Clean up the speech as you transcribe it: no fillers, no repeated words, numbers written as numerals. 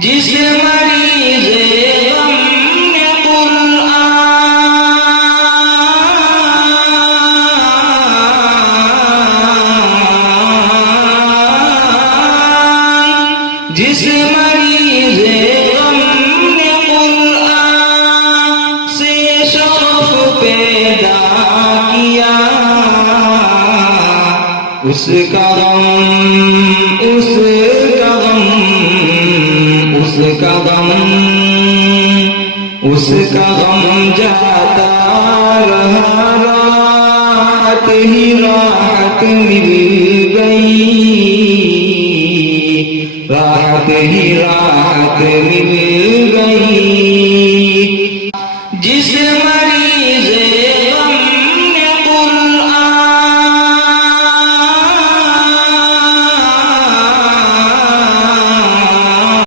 جس مریض غم نے قرآن، جس مریض غم نے قرآن سے شوق پیدا کیا، اس کا غم جاتا رہا، راحت ہی راحت مل گئی، راحت ہی راحت مل گئی۔ جس مریض